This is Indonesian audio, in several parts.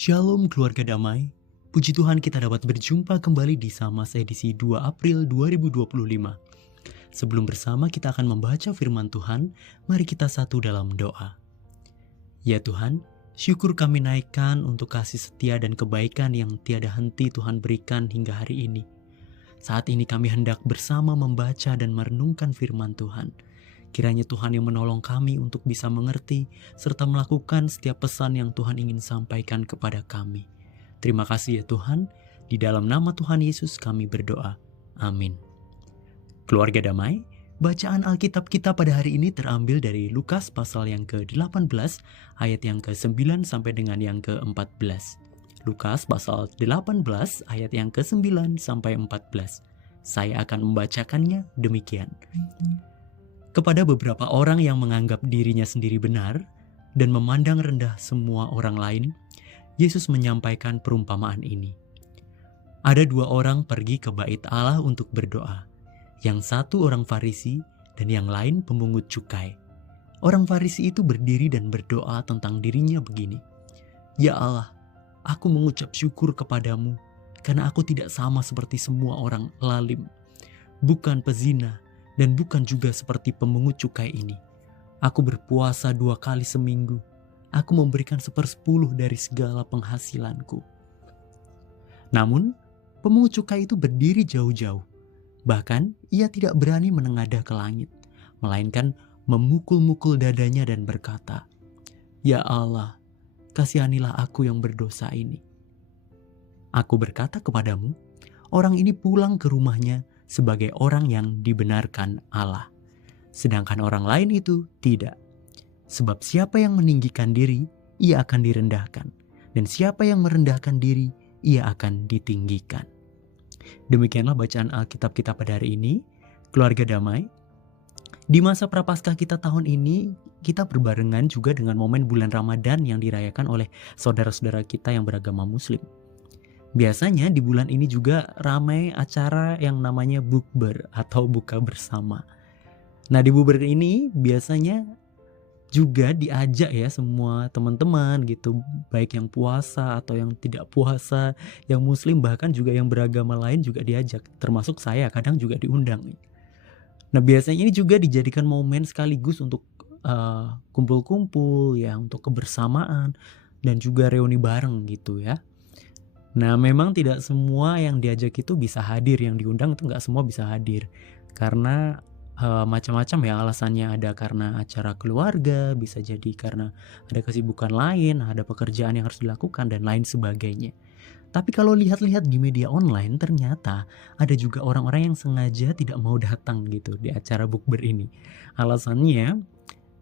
Shalom keluarga damai, puji Tuhan kita dapat berjumpa kembali di Samas edisi 2 April 2025. Sebelum bersama kita akan membaca firman Tuhan, mari kita satu dalam doa. Ya Tuhan, syukur kami naikkan untuk kasih setia dan kebaikan yang tiada henti Tuhan berikan hingga hari ini. Saat ini kami hendak bersama membaca dan merenungkan firman Tuhan. Kiranya Tuhan yang menolong kami untuk bisa mengerti serta melakukan setiap pesan yang Tuhan ingin sampaikan kepada kami. Terima kasih ya Tuhan, di dalam nama Tuhan Yesus kami berdoa. Amin. Keluarga damai, bacaan Alkitab kita pada hari ini terambil dari Lukas pasal yang ke-18 ayat yang ke-9 sampai dengan yang ke-14. Lukas pasal 18 ayat yang ke-9 sampai 14. Saya akan membacakannya demikian. Kepada beberapa orang yang menganggap dirinya sendiri benar dan memandang rendah semua orang lain, Yesus menyampaikan perumpamaan ini. Ada dua orang pergi ke bait Allah untuk berdoa. Yang satu orang Farisi dan yang lain pemungut cukai. Orang Farisi itu berdiri dan berdoa tentang dirinya begini. Ya Allah, aku mengucap syukur kepadamu karena aku tidak sama seperti semua orang lalim, bukan pezina, dan bukan juga seperti pemungut cukai ini. Aku berpuasa 2 kali seminggu. Aku memberikan 1/10 dari segala penghasilanku. Namun, pemungut cukai itu berdiri jauh-jauh. Bahkan, ia tidak berani menengadah ke langit, melainkan memukul-mukul dadanya dan berkata, Ya Allah, kasihanilah aku yang berdosa ini. Aku berkata kepadamu, orang ini pulang ke rumahnya sebagai orang yang dibenarkan Allah. Sedangkan orang lain itu tidak. Sebab siapa yang meninggikan diri, ia akan direndahkan. Dan siapa yang merendahkan diri, ia akan ditinggikan. Demikianlah bacaan Alkitab kita pada hari ini. Keluarga damai, di masa Prapaskah kita tahun ini, kita berbarengan juga dengan momen bulan Ramadan yang dirayakan oleh saudara-saudara kita yang beragama Muslim. Biasanya di bulan ini juga ramai acara yang namanya bukber atau buka bersama. Nah di bukber ini biasanya juga diajak ya semua teman-teman gitu, baik yang puasa atau yang tidak puasa, yang muslim bahkan juga yang beragama lain juga diajak, termasuk saya kadang juga diundang. Nah biasanya ini juga dijadikan momen sekaligus untuk kumpul-kumpul ya, untuk kebersamaan dan juga reuni bareng gitu ya. Nah memang tidak semua yang diajak itu bisa hadir, yang diundang itu nggak semua bisa hadir. Karena macam-macam ya alasannya, ada karena acara keluarga, bisa jadi karena ada kesibukan lain, ada pekerjaan yang harus dilakukan dan lain sebagainya. Tapi kalau lihat-lihat di media online ternyata ada juga orang-orang yang sengaja tidak mau datang gitu di acara bukber ini. Alasannya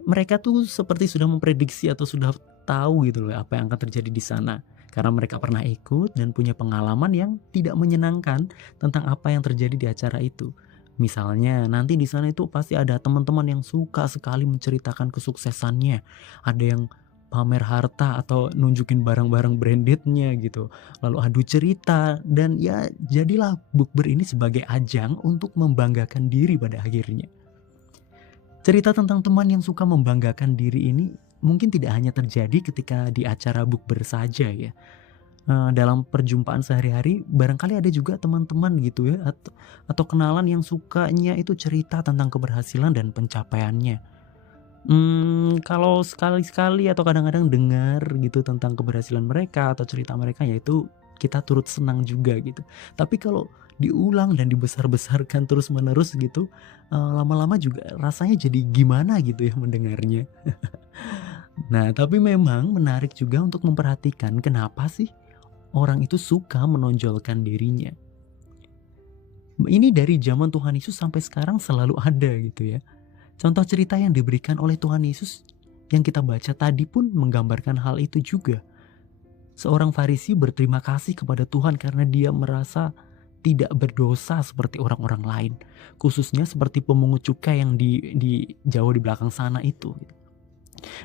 mereka tuh seperti sudah memprediksi atau sudah tahu gitu loh apa yang akan terjadi di sana. Karena mereka pernah ikut dan punya pengalaman yang tidak menyenangkan tentang apa yang terjadi di acara itu. Misalnya nanti di sana itu pasti ada teman-teman yang suka sekali menceritakan kesuksesannya. Ada yang pamer harta atau nunjukin barang-barang brandednya gitu. Lalu adu cerita dan ya jadilah bukber ini sebagai ajang untuk membanggakan diri pada akhirnya. Cerita tentang teman yang suka membanggakan diri ini mungkin tidak hanya terjadi ketika di acara bukber saja ya. Dalam perjumpaan sehari-hari barangkali ada juga teman-teman gitu ya, atau kenalan yang sukanya itu cerita tentang keberhasilan dan pencapaiannya. Kalau sekali-sekali atau kadang-kadang dengar gitu tentang keberhasilan mereka atau cerita mereka, ya itu kita turut senang juga gitu. Tapi kalau diulang dan dibesar-besarkan terus-menerus gitu, lama-lama juga rasanya jadi gimana gitu ya mendengarnya. Nah, tapi memang menarik juga untuk memperhatikan kenapa sih orang itu suka menonjolkan dirinya. Ini dari zaman Tuhan Yesus sampai sekarang selalu ada gitu ya. Contoh cerita yang diberikan oleh Tuhan Yesus yang kita baca tadi pun menggambarkan hal itu juga. Seorang Farisi berterima kasih kepada Tuhan karena dia merasa tidak berdosa seperti orang-orang lain. Khususnya seperti pemungut cukai yang di jauh di belakang sana itu.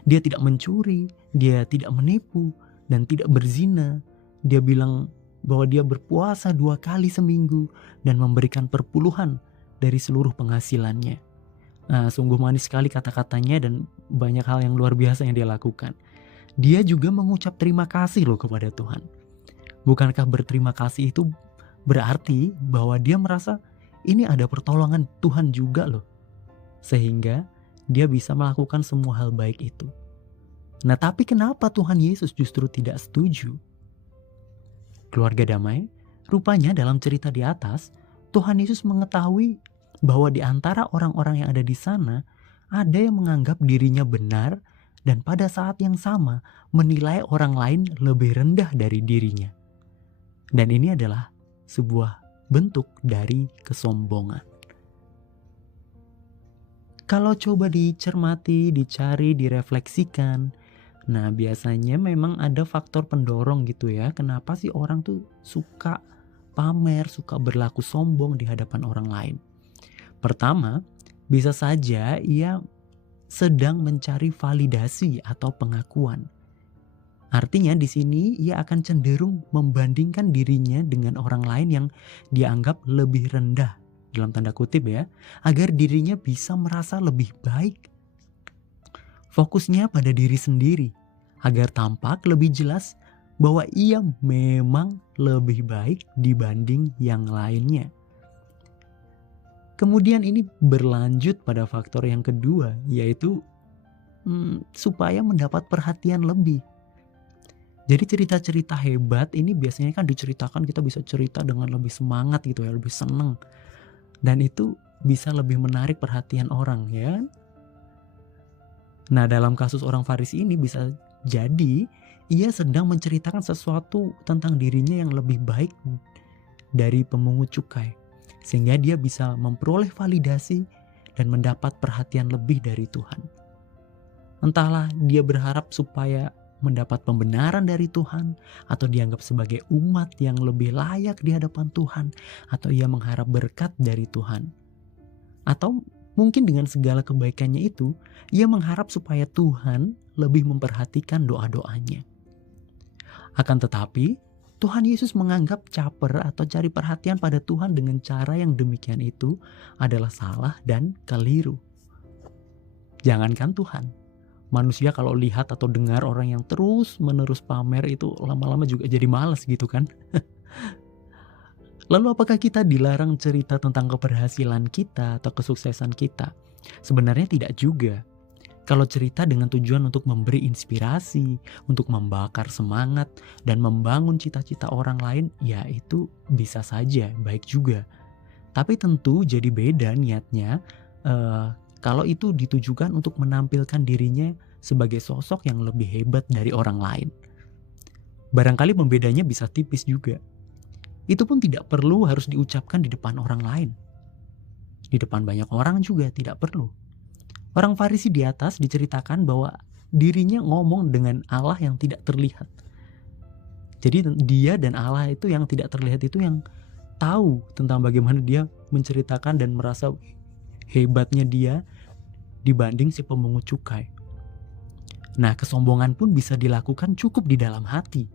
Dia tidak mencuri, dia tidak menipu, dan tidak berzina. Dia bilang bahwa dia berpuasa 2 kali seminggu dan memberikan perpuluhan dari seluruh penghasilannya. Sungguh manis sekali kata-katanya dan banyak hal yang luar biasa yang dia lakukan. dia juga mengucap terima kasih loh kepada Tuhan. Bukankah berterima kasih itu berarti bahwa dia merasa ini ada pertolongan Tuhan juga loh, sehingga dia bisa melakukan semua hal baik itu. Nah, tapi kenapa Tuhan Yesus justru tidak setuju? Keluarga damai, rupanya dalam cerita di atas, Tuhan Yesus mengetahui bahwa di antara orang-orang yang ada di sana, ada yang menganggap dirinya benar dan pada saat yang sama menilai orang lain lebih rendah dari dirinya. Dan ini adalah sebuah bentuk dari kesombongan. Kalau coba dicermati, dicari, direfleksikan, nah biasanya memang ada faktor pendorong gitu ya. Kenapa sih orang tuh suka pamer, suka berlaku sombong di hadapan orang lain? Pertama, bisa saja ia sedang mencari validasi atau pengakuan. Artinya di sini ia akan cenderung membandingkan dirinya dengan orang lain yang dianggap lebih rendah, dalam tanda kutip ya, agar dirinya bisa merasa lebih baik. Fokusnya pada diri sendiri, agar tampak lebih jelas bahwa ia memang lebih baik dibanding yang lainnya. Kemudian ini berlanjut pada faktor yang kedua, yaitu supaya mendapat perhatian lebih. Jadi cerita-cerita hebat ini biasanya kan diceritakan, kita bisa cerita dengan lebih semangat gitu ya, lebih seneng. Dan itu bisa lebih menarik perhatian orang ya. Nah, dalam kasus orang Farisi ini bisa jadi ia sedang menceritakan sesuatu tentang dirinya yang lebih baik dari pemungut cukai, sehingga dia bisa memperoleh validasi dan mendapat perhatian lebih dari Tuhan. Entahlah dia berharap supaya mendapat pembenaran dari Tuhan, atau dianggap sebagai umat yang lebih layak di hadapan Tuhan, atau ia mengharap berkat dari Tuhan. Atau mungkin dengan segala kebaikannya itu, ia mengharap supaya Tuhan lebih memperhatikan doa-doanya. Akan tetapi, Tuhan Yesus menganggap caper atau cari perhatian pada Tuhan dengan cara yang demikian itu adalah salah dan keliru. Jangankan Tuhan, manusia kalau lihat atau dengar orang yang terus-menerus pamer itu lama-lama juga jadi malas gitu kan. Lalu apakah kita dilarang cerita tentang keberhasilan kita atau kesuksesan kita? Sebenarnya tidak juga. Kalau cerita dengan tujuan untuk memberi inspirasi, untuk membakar semangat, dan membangun cita-cita orang lain, ya itu bisa saja, baik juga. Tapi tentu jadi beda niatnya kalau itu ditujukan untuk menampilkan dirinya sebagai sosok yang lebih hebat dari orang lain. Barangkali pembedanya bisa tipis juga. Itu pun tidak perlu harus diucapkan di depan orang lain. Di depan banyak orang juga tidak perlu. Orang Farisi di atas diceritakan bahwa dirinya ngomong dengan Allah yang tidak terlihat. Jadi dia dan Allah itu yang tidak terlihat itu yang tahu tentang bagaimana dia menceritakan dan merasa hebatnya dia dibanding si pemungut cukai. Nah, kesombongan pun bisa dilakukan cukup di dalam hati.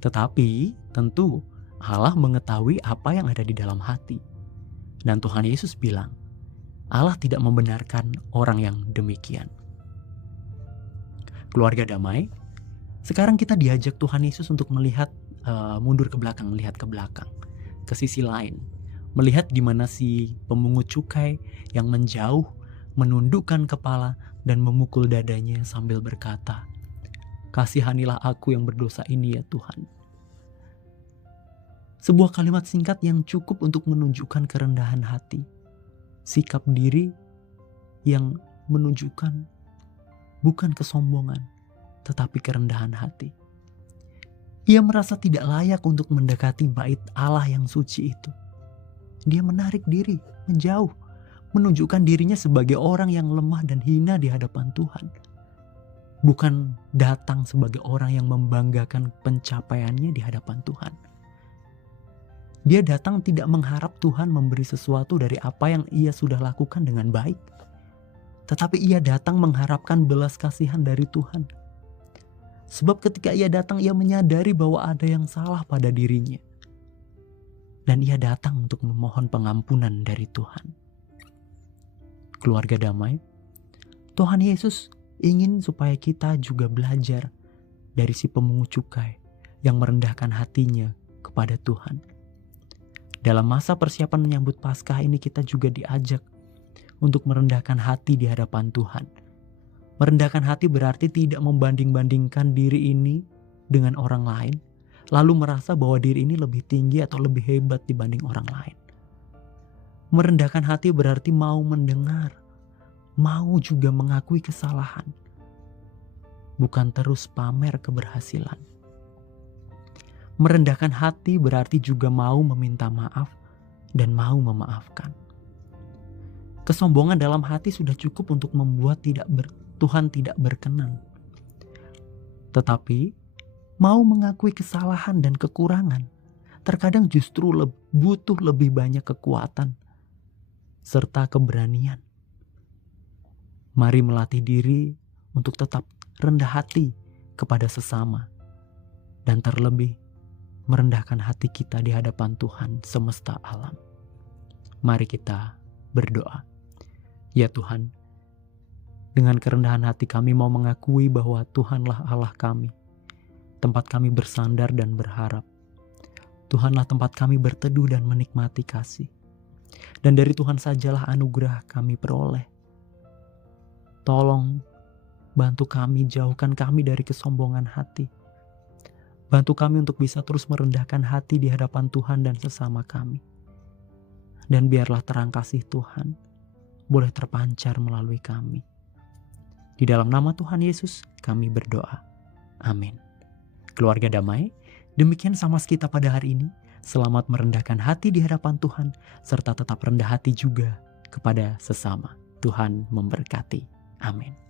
Tetapi tentu Allah mengetahui apa yang ada di dalam hati. Dan Tuhan Yesus bilang, Allah tidak membenarkan orang yang demikian. Keluarga damai, sekarang kita diajak Tuhan Yesus untuk melihat mundur ke belakang, melihat ke belakang, ke sisi lain. Melihat di mana si pemungut cukai yang menjauh, menundukkan kepala dan memukul dadanya sambil berkata, "Kasihanilah aku yang berdosa ini ya Tuhan." Sebuah kalimat singkat yang cukup untuk menunjukkan kerendahan hati. Sikap diri yang menunjukkan bukan kesombongan, tetapi kerendahan hati. Ia merasa tidak layak untuk mendekati bait Allah yang suci itu. Dia menarik diri, menjauh, menunjukkan dirinya sebagai orang yang lemah dan hina di hadapan Tuhan. Bukan datang sebagai orang yang membanggakan pencapaiannya di hadapan Tuhan. Dia datang tidak mengharap Tuhan memberi sesuatu dari apa yang ia sudah lakukan dengan baik. Tetapi ia datang mengharapkan belas kasihan dari Tuhan. Sebab ketika ia datang, ia menyadari bahwa ada yang salah pada dirinya. Dan ia datang untuk memohon pengampunan dari Tuhan. Keluarga damai, Tuhan Yesus ingin supaya kita juga belajar dari si pemungut cukai yang merendahkan hatinya kepada Tuhan. Dalam masa persiapan menyambut Paskah ini kita juga diajak untuk merendahkan hati di hadapan Tuhan. Merendahkan hati berarti tidak membanding-bandingkan diri ini dengan orang lain, lalu merasa bahwa diri ini lebih tinggi atau lebih hebat dibanding orang lain. Merendahkan hati berarti mau mendengar, mau juga mengakui kesalahan, bukan terus pamer keberhasilan. Merendahkan hati berarti juga mau meminta maaf dan mau memaafkan. Kesombongan dalam hati sudah cukup untuk membuat Tuhan tidak berkenan. Tetapi mau mengakui kesalahan dan kekurangan terkadang justru butuh lebih banyak kekuatan serta keberanian. Mari melatih diri untuk tetap rendah hati kepada sesama dan terlebih merendahkan hati kita di hadapan Tuhan semesta alam. Mari kita berdoa. Ya Tuhan, dengan kerendahan hati kami mau mengakui bahwa Tuhanlah Allah kami, tempat kami bersandar dan berharap. Tuhanlah tempat kami berteduh dan menikmati kasih. Dan dari Tuhan sajalah anugerah kami peroleh. Tolong bantu kami, jauhkan kami dari kesombongan hati. Bantu kami untuk bisa terus merendahkan hati di hadapan Tuhan dan sesama kami. Dan biarlah terang kasih Tuhan boleh terpancar melalui kami. Di dalam nama Tuhan Yesus kami berdoa. Amin. Keluarga damai, demikian Samas kita pada hari ini. Selamat merendahkan hati di hadapan Tuhan, serta tetap rendah hati juga kepada sesama. Tuhan memberkati. Amin.